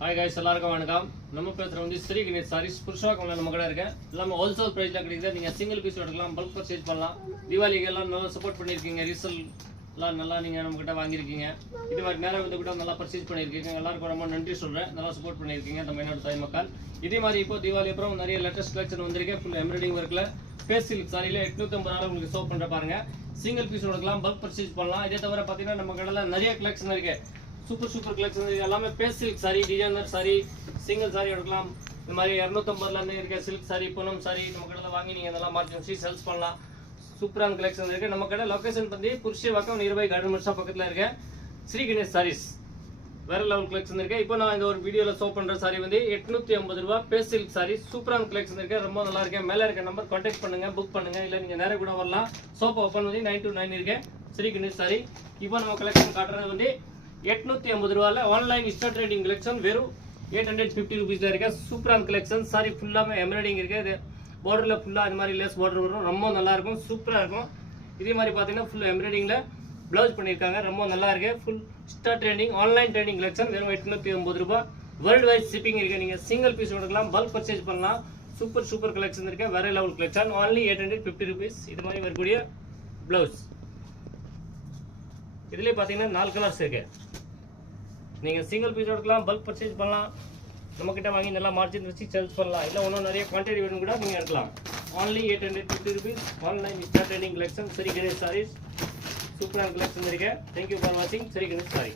Hi guys, எல்லாருக்கும் வணக்கம். நம்ம பேசுகிற வந்து ஸ்ரீ கணேஷ் சாரீஸ் புருஷாக்கம் நம்ம கடை இருக்கு. எல்லாமே ஹோல்சேல் ப்ரைஸில் கிடைக்குது. நீங்கள் சிங்கிள் பீஸ் எடுக்கலாம், பல்க் பர்ச்சேஸ் பண்ணலாம். தீபாவளிக்கு எல்லாம் நல்லா சப்போர்ட் பண்ணியிருக்கீங்க. ரீசெல்லாம் நல்லா நீங்கள் நம்மக்கிட்ட வாங்கியிருக்கீங்க. இது மாதிரி நேரம் வந்து கூட நல்லா பர்ச்சேஸ் பண்ணியிருக்கீங்க. எல்லாருக்கும் ரொம்ப நன்றி சொல்கிறேன். நல்லா சப்போர்ட் பண்ணியிருக்கீங்க தமிழ்நாடு தாய் மக்கள். இதே மாதிரி இப்போ தீபாவளி அப்புறம் நிறைய லேட்டஸ்ட் கலெக்ஷன் வந்திருக்கேன். ஃபுல் எம்ப்ராய்டிங் ஒர்க்கில் ஃபேஸ் சில்க் சாரியில் 850 உங்களுக்கு ஷோ பண்ணுற பாருங்க. சிங்கிள் பீஸ் எடுக்கலாம், பல்க் பர்ச்சேஸ் பண்ணலாம். இதே தவிர பார்த்தீங்கன்னா நம்ம கடையில் நிறைய கலெக்ஷன் இருக்குது. சூப்பர் கலெக்ஷன் எல்லாமே பேஸ் silk sari, designer sari, single sari எடுக்கலாம். இந்த மாதிரி 250 இருக்க சில்க் சாரி, பூனம் சாரி நம்ம கடையில் வாங்கி நீங்கள் இதெல்லாம் மார்ஜின் வச்சு சேல்ஸ் பண்ணலாம். சூப்பரான கலெக்ஷன் இருக்குது. நம்ம கடை லொக்கேஷன் பண்ணி புருஷவாக்கம் நியர்பை கார்டன் மெட்ஸா பக்கத்தில் இருக்க ஸ்ரீ கணேஷ் சாரீஸ் வேற லெவல் கலெக்ஷன் இருக்கு. இப்போ நான் இந்த ஒரு வீடியோவில் ஷோ பண்ணுற சாரி வந்து 850 ரூபா பேஸ் சில்க் சாரி. சூப்பரான கலெக்ஷன் இருக்கு, ரொம்ப நல்லா இருக்கு. மேலே இருக்க நம்பர் கான்டாக்ட் பண்ணுங்க, புக் பண்ணுங்க. இல்லை நீங்கள் நேரம் கூட வரலாம். ஷாப் ஓப்பன் வந்து 9 to 9 இருக்கு ஸ்ரீ கணேஷ் சாரி. இப்போ நம்ம கலெக்ஷன் காட்டுறது வந்து 850 ரூபாயில் ஆன்லைன் இன்ஸ்டா ட்ரேடிங் கலெக்ஷன் வெறும் 850 ருபீஸில் இருக்க சூப்பரான கலெக்ஷன். சாரி ஃபுல்லாமே எம்ப்ராய்டிங் இருக்குது. இது பார்டரில் ஃபுல்லாக இது மாதிரி லேஸ் பார்டர் வரும், ரொம்ப நல்லாயிருக்கும், சூப்பராக இருக்கும். இதே மாதிரி பார்த்தீங்கன்னா ஃபுல் எம்ப்ராய்டிங்கில் ப்ளவுஸ் பண்ணியிருக்காங்க, ரொம்ப நல்லா இருக்கு. Full Insta trading online trading collection வெறும் 850 ரூபா. வேர்ல்டு வைஸ் ஷிப்பிங் இருக்குது. நீங்கள் சிங்கிள் பீஸ் எடுக்கலாம், பல்க் பர்ச்சேஸ் பண்ணலாம். சூப்பர் கலெக்ஷன் இருக்குது, வேற லெவல் கலெக்ஷன். only 850 rupees. இது மாதிரி வரக்கூடிய ப்ளவுஸ். இதுலேயே பார்த்தீங்கன்னா 4 கலர்ஸ் இருக்கு. நீங்கள் சிங்கிள் பீஸ் எடுக்கலாம், பல்க் பர்ச்சேஸ் பண்ணலாம். நம்மக்கிட்ட வாங்கி நல்லா மார்ஜின் வச்சு சேல்ஸ் பண்ணலாம். இல்லை இன்னும் நிறைய குவான்டிட்டி வேணும் கூட நீங்கள் எடுக்கலாம். only 850 rupees. Online insta trading collection Sri Ganesh saris. சூப்பரான கலெக்ஷன் இருக்கு. தேங்க்யூ ஃபார் வாட்சிங் ஸ்ரீ கணேஷ் சாரி.